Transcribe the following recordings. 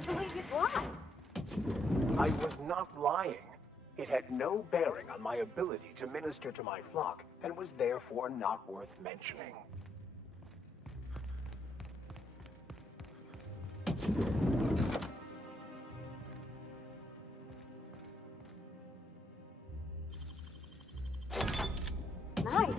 can't believe he's lying. I was not lying. It had no bearing on my ability to minister to my flock, and was therefore not worth mentioning. Nice.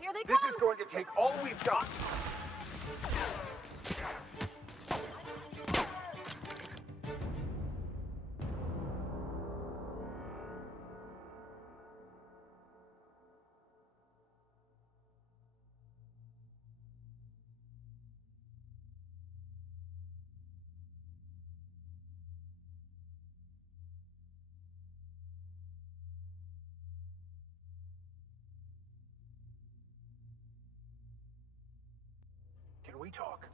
Here they This come! is going to take all we've got. Can we talk?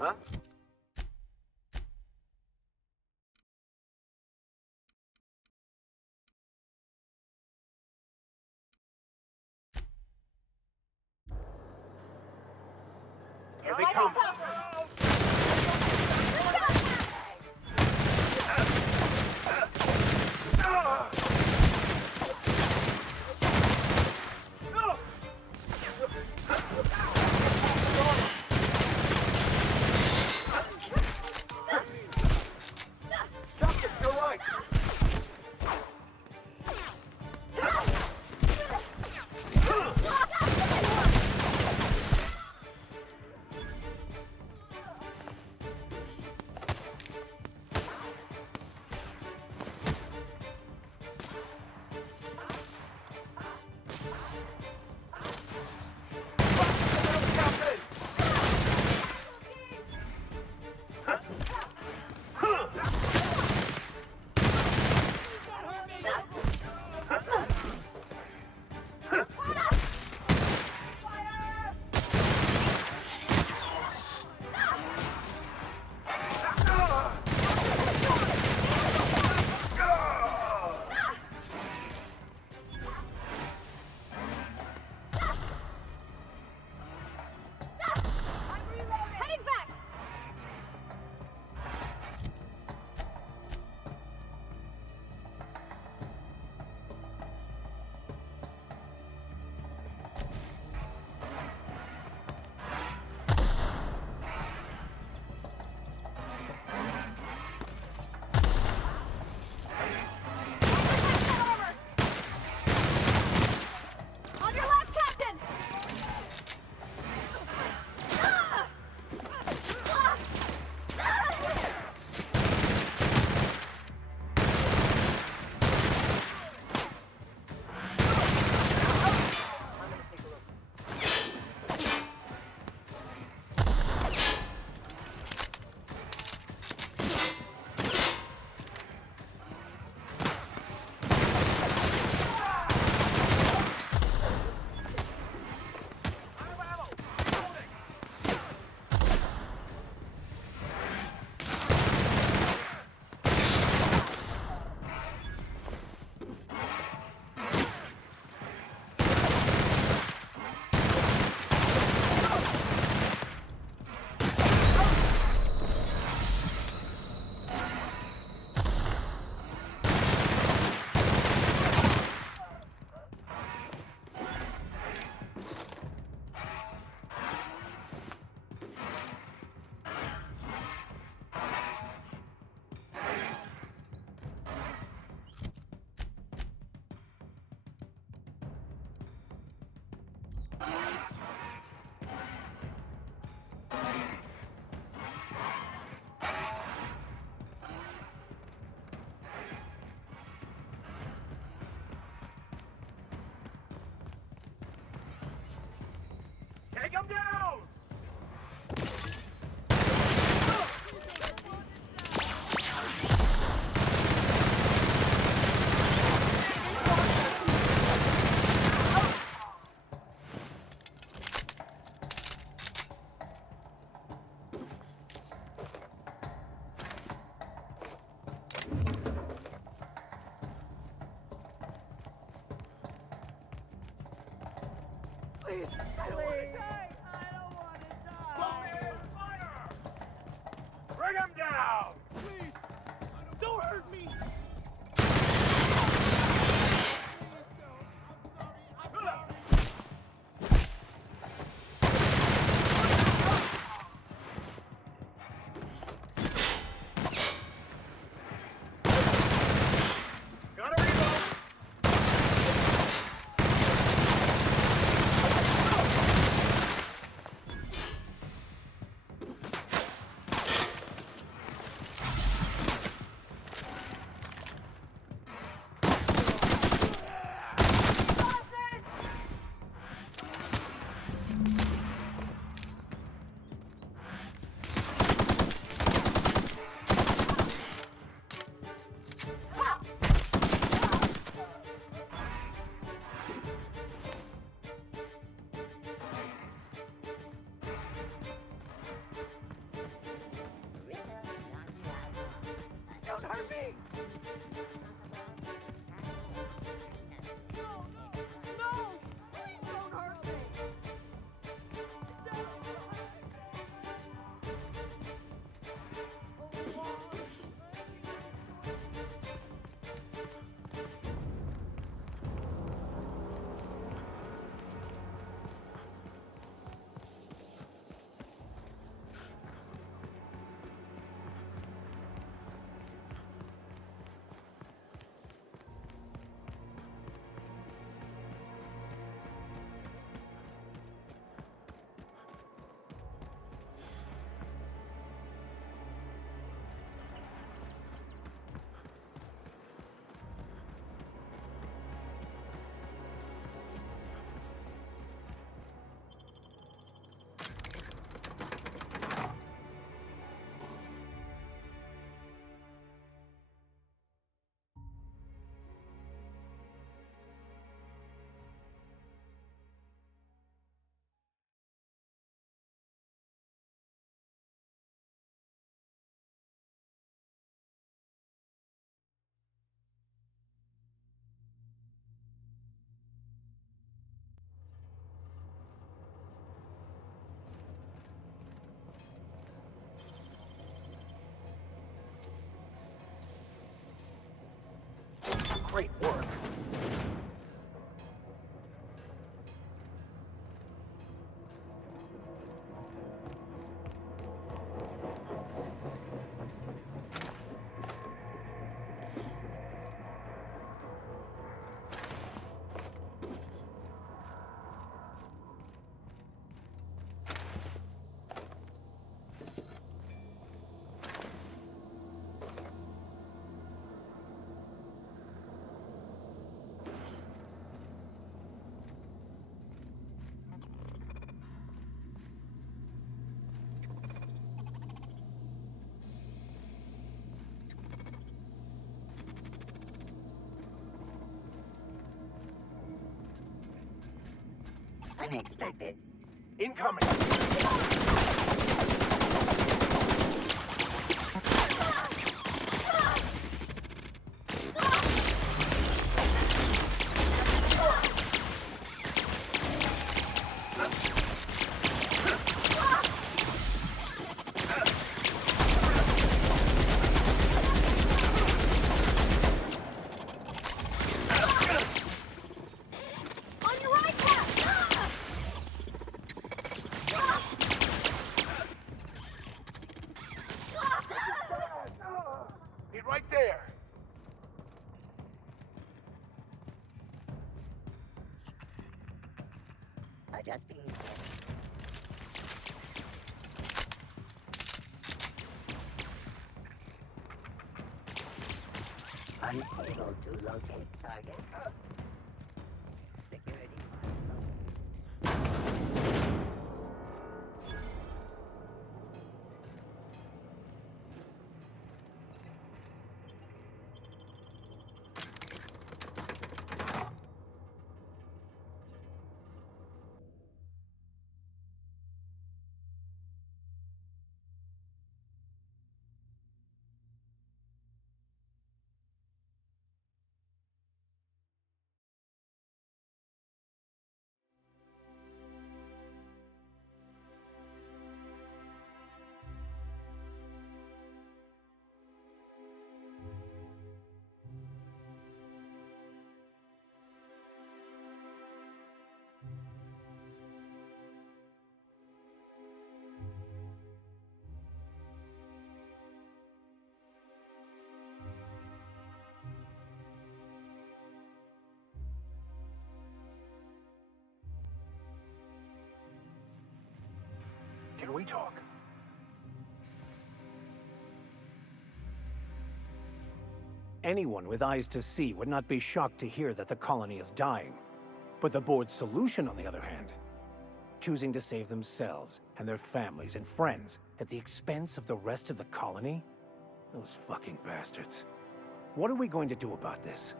Huh? Here they come. Justice, you're right. Heading back! On your left, Captain! Take him down! Please, I don't want to die. I don't want to die. Fire! Bring him down! Please, don't hurt me. Gotta reload! Great work. Unexpected. Incoming! On your right, Cap! He's right there! Adjusting. Unable to locate target. Security. Can we talk? Anyone with eyes to see would not be shocked to hear that the colony is dying. But the board's solution, on the other hand, choosing to save themselves and their families and friends at the expense of the rest of the colony? Those fucking bastards. What are we going to do about this?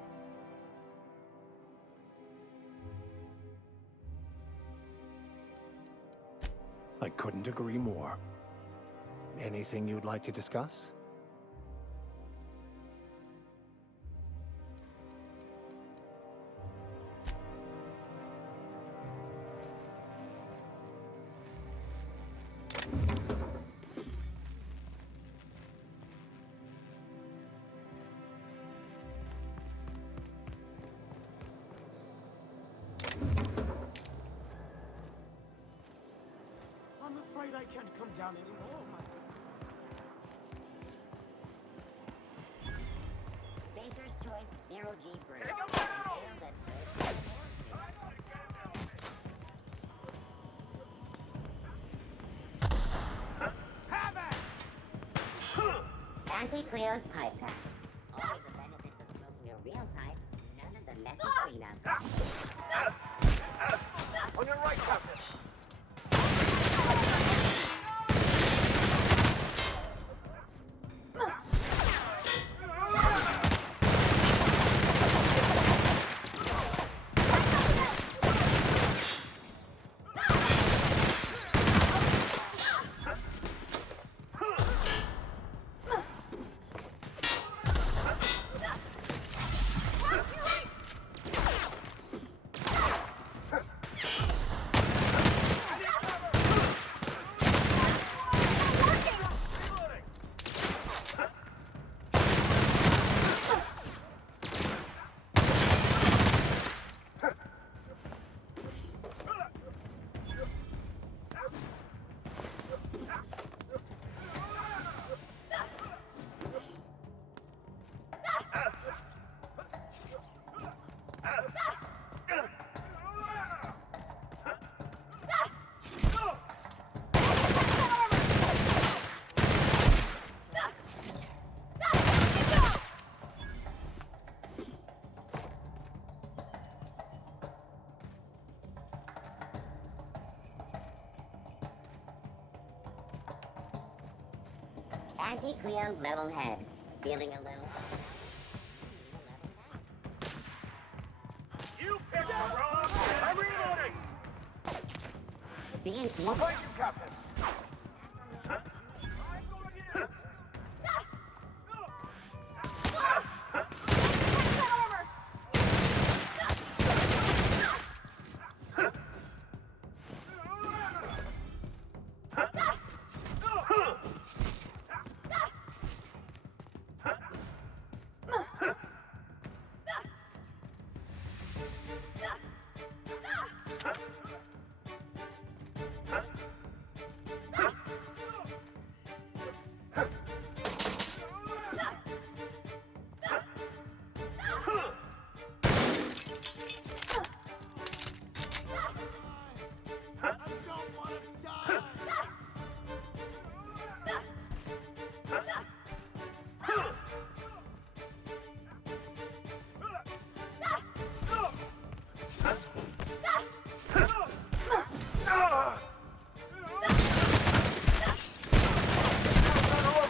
I couldn't agree more. Anything you'd like to discuss? I'm afraid I can't come down anymore, man. Spacer's Choice 0G Brew. Take 'em down! Ale that's good. Anti-Cleo's pipe pack. Only the benefits of smoking a real pipe, none of the messy cleanup. On your right, Captain! Auntie Cleo's level head. Feeling a little... You picked the wrong... I'm reloading! C&P... I'll find you, Captain.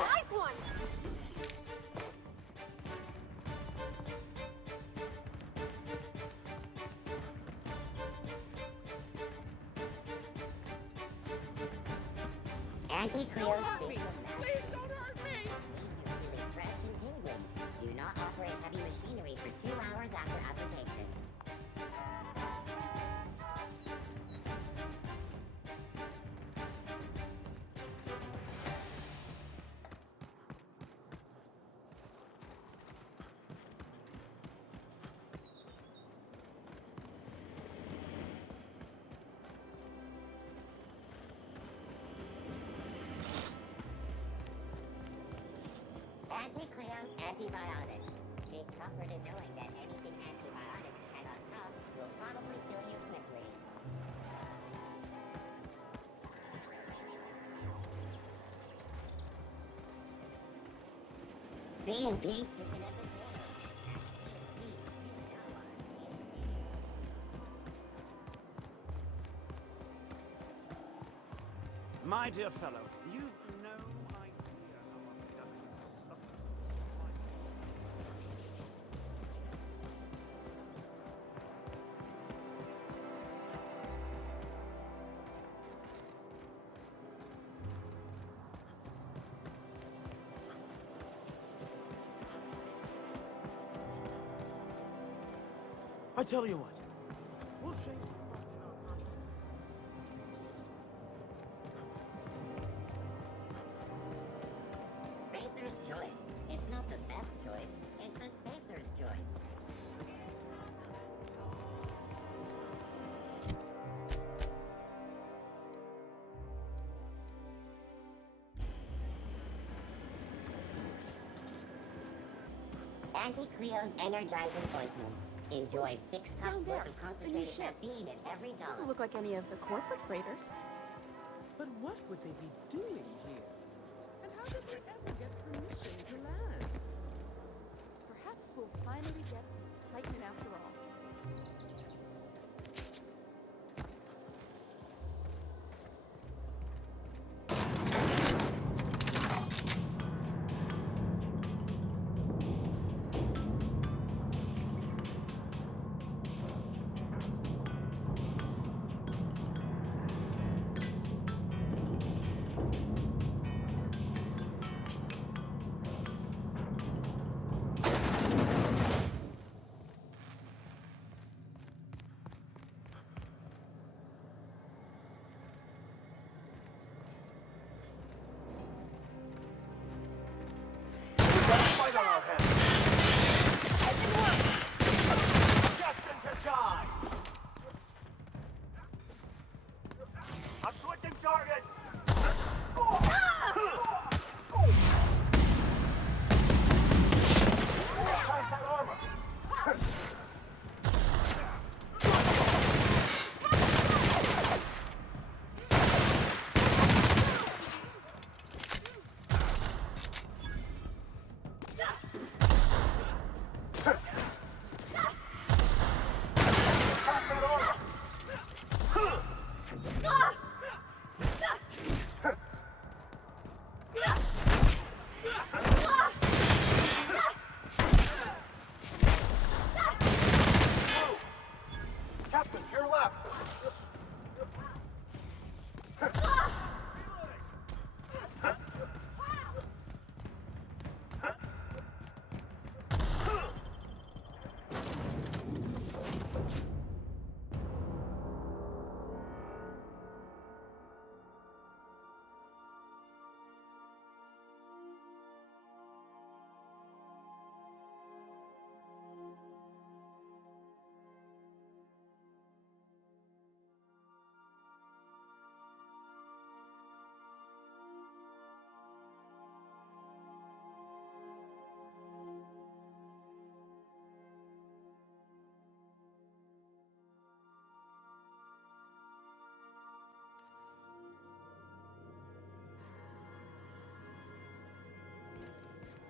Nice one! Auntie Cleo's facial mask. Please don't hurt me! Leaves you feeling fresh and tingling. Do not operate heavy machinery for 2 hours after application. Auntie Cleo's antibiotics. Take comfort in knowing that anything antibiotics cannot stop will probably kill you quickly. C&B chicken and potatoes. My dear fellow, you've no idea how our productions suffer. I tell you what, we'll change the front in our conferences. Spacer's choice. It's not the best choice, it's the Spacer's choice. Auntie Cleo's energizing ointment. Enjoy 6 cups Down there, worth of the new concentrated ship. caffeine in every Doesn't dollar. look like any of the corporate freighters. But what would they be doing here? And how did they ever get permission to land? Perhaps we'll finally get some excitement after all. Your left!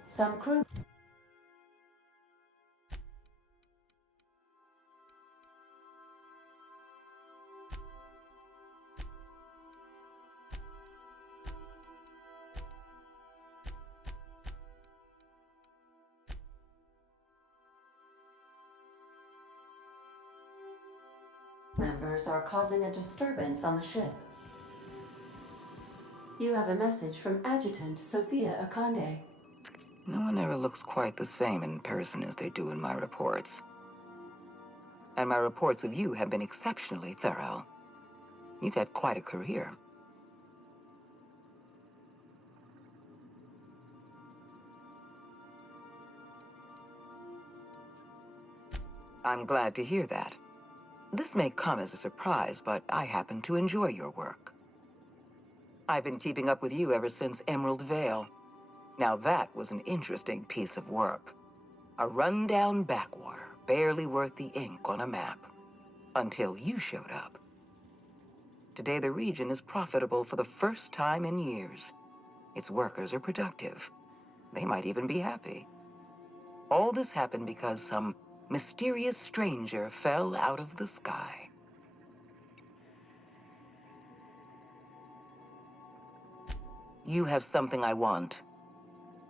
Some crew members are causing a disturbance on the ship. You have a message from Adjutant Sophia Akande. No one ever looks quite the same in person as they do in my reports. And my reports of you have been exceptionally thorough. You've had quite a career. I'm glad to hear that. This may come as a surprise, but I happen to enjoy your work. I've been keeping up with you ever since Emerald Vale. Now that was an interesting piece of work. A rundown backwater, barely worth the ink on a map. Until you showed up. Today the region is profitable for the first time in years. Its workers are productive. They might even be happy. All this happened because some mysterious stranger fell out of the sky. You have something I want.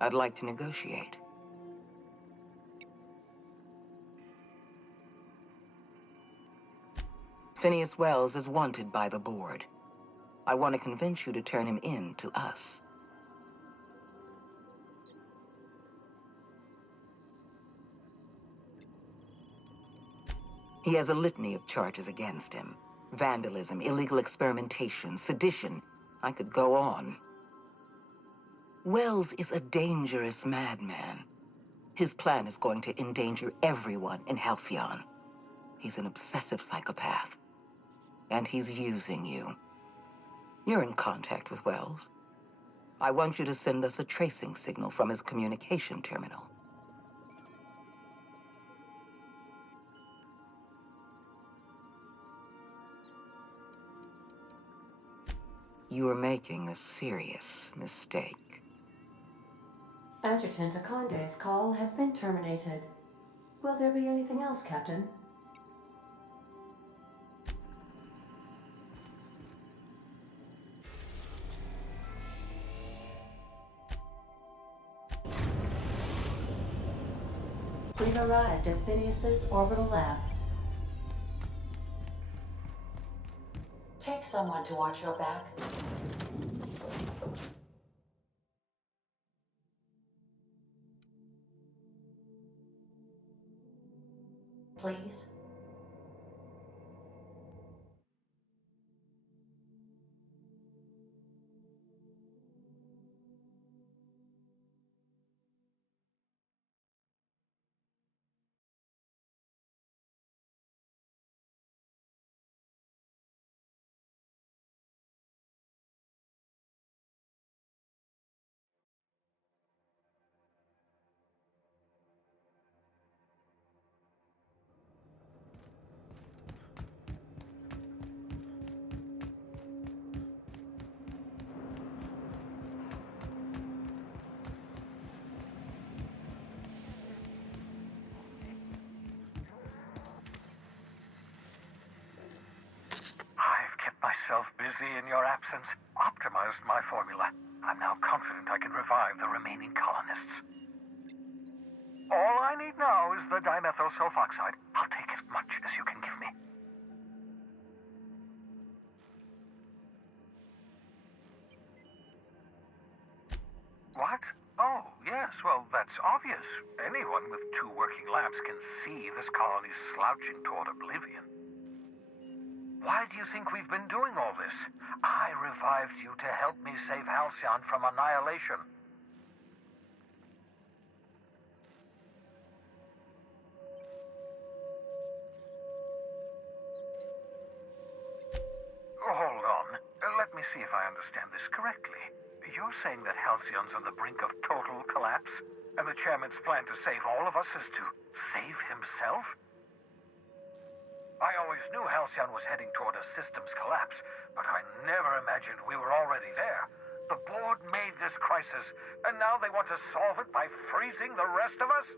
I'd like to negotiate. Phineas Wells is wanted by the board. I want to convince you to turn him in to us. He has a litany of charges against him. Vandalism, illegal experimentation, sedition. I could go on. Wells is a dangerous madman. His plan is going to endanger everyone in Halcyon. He's an obsessive psychopath. And he's using you. You're in contact with Wells. I want you to send us a tracing signal from his communication terminal. You are making a serious mistake. Adjutant Akande's call has been terminated. Will there be anything else, Captain? We've arrived at Phineas's orbital lab. Take someone to watch your back. Please. Busy in your absence, optimized my formula. I'm now confident I can revive the remaining colonists. All I need now is the dimethyl sulfoxide. I'll take as much as you can give me. labs can see this colony's slouching toward oblivion. Why do you think we've been doing all this? I revived you to help me save Halcyon from annihilation. Hold on. Let me see if I understand this correctly. You're saying that Halcyon's on the brink of total collapse, and the chairman's plan to save all of us is to save himself? I always knew Halcyon was heading toward a systems collapse, but I never imagined we were already there. The board made this crisis, and now they want to solve it by freezing the rest of us?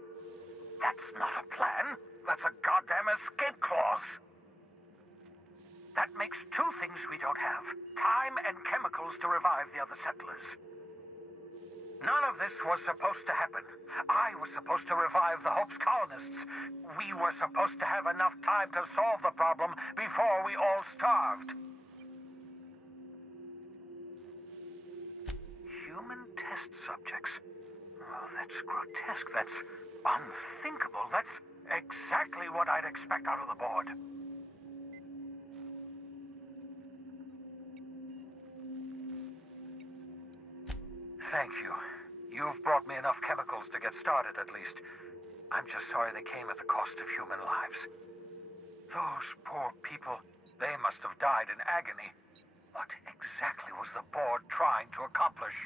That's not a plan. That's a goddamn escape clause. That makes two things we don't have: time and chemicals to revive the other settlers. None of this was supposed to happen. I was supposed to revive the Hope's colonists. We were supposed to have enough time to solve the problem before we all starved. Human test subjects? Oh, that's grotesque. That's unthinkable. That's exactly what I'd expect out of the board. Thank you. You've brought me enough chemicals to get started, at least. I'm just sorry they came at the cost of human lives. Those poor people, they must have died in agony. What exactly was the board trying to accomplish?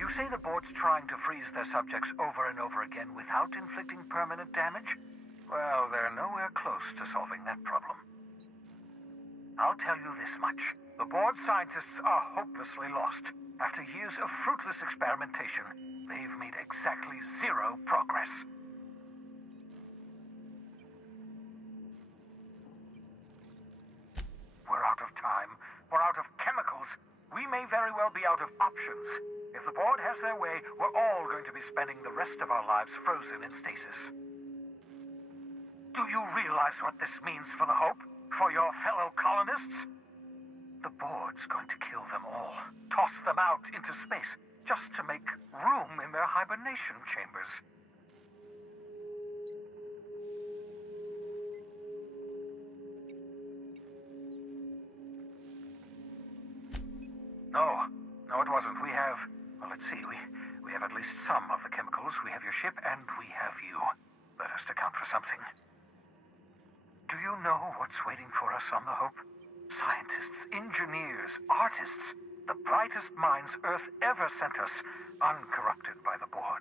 You say the board's trying to freeze their subjects over and over again without inflicting permanent damage? Well, they're nowhere close to solving that problem. I'll tell you this much. The board scientists are hopelessly lost. After years of fruitless experimentation, they've made exactly zero progress. We're out of time. We're out of chemicals. We may very well be out of options. If the board has their way, we're all going to be spending the rest of our lives frozen in stasis. Do you realize what this means for the Hope? For your fellow colonists? The board's going to kill them all. Toss them out into space, just to make room in their hibernation chambers. No, it wasn't. We have... Well, let's see. We have at least some of the chemicals. We have your ship, and we have you. That has to count for something. Do you know what's waiting for us on the Hope? Scientists, engineers, artists, the brightest minds Earth ever sent us, uncorrupted by the board.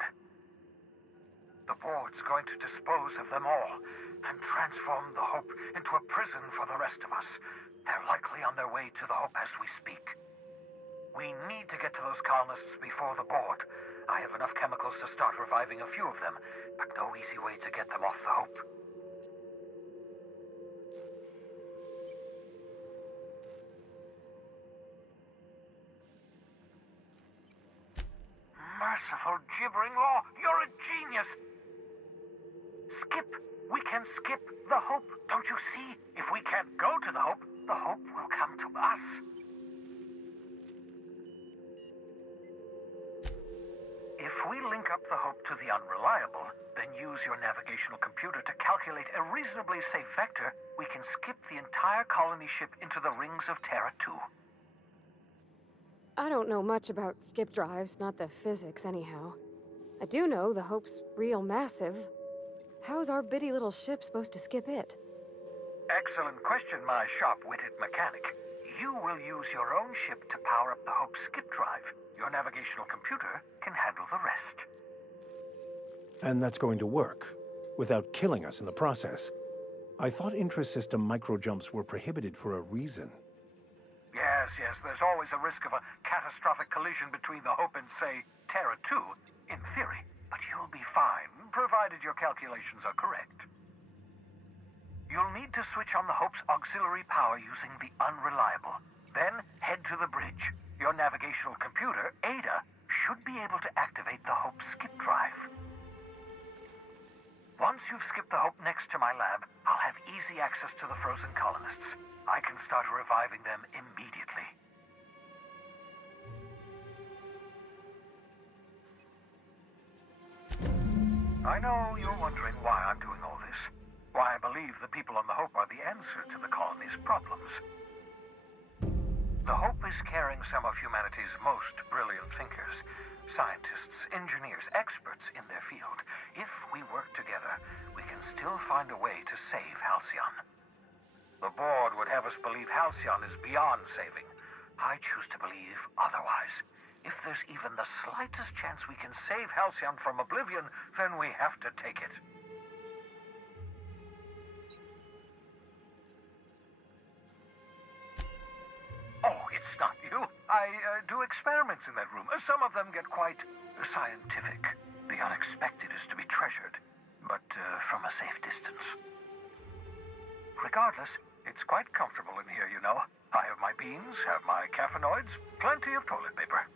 The board's going to dispose of them all and transform the Hope into a prison for the rest of us. They're likely on their way to the Hope as we speak. We need to get to those colonists before the board. I have enough chemicals to start reviving a few of them, but no easy way to get them off the Hope. Merciful gibbering law! You're a genius! Skip! We can skip the Hope! Don't you see? If we can't go to the Hope will come to us. If we link up the Hope to the Unreliable, then use your navigational computer to calculate a reasonably safe vector, we can skip the entire colony ship into the rings of Terra 2. I don't know much about skip drives, not the physics anyhow. I do know the Hope's real massive. How's our bitty little ship supposed to skip it? Excellent question, my sharp-witted mechanic. You will use your own ship to power up the Hope's skip drive. Your navigational computer can handle the rest. And that's going to work, without killing us in the process. I thought intra-system microjumps were prohibited for a reason. Yes, there's always a risk of a catastrophic collision between the Hope and, say, Terra 2, in theory. But you'll be fine, provided your calculations are correct. You'll need to switch on the Hope's auxiliary power using the Unreliable. Then head to the bridge. Your navigational computer, Ada, should be able to activate the Hope's skip drive. Once you've skipped the Hope next to my lab, I'll have easy access to the frozen colonists. I can start reviving them immediately. I know you're wondering why I'm doing all this. Why I believe the people on the Hope are the answer to the colony's problems. The Hope is carrying some of humanity's most brilliant thinkers, scientists, engineers, experts in their field. If we work together, we can still find a way to save Halcyon. The board would have us believe Halcyon is beyond saving. I choose to believe otherwise. If there's even the slightest chance we can save Halcyon from oblivion, then we have to take it. Oh, it's not you. I do experiments in that room. Some of them get quite scientific. The unexpected is to be treasured, but from a safe distance. Regardless, it's quite comfortable in here, you know. I have my beans, have my caffeinoids, plenty of toilet paper.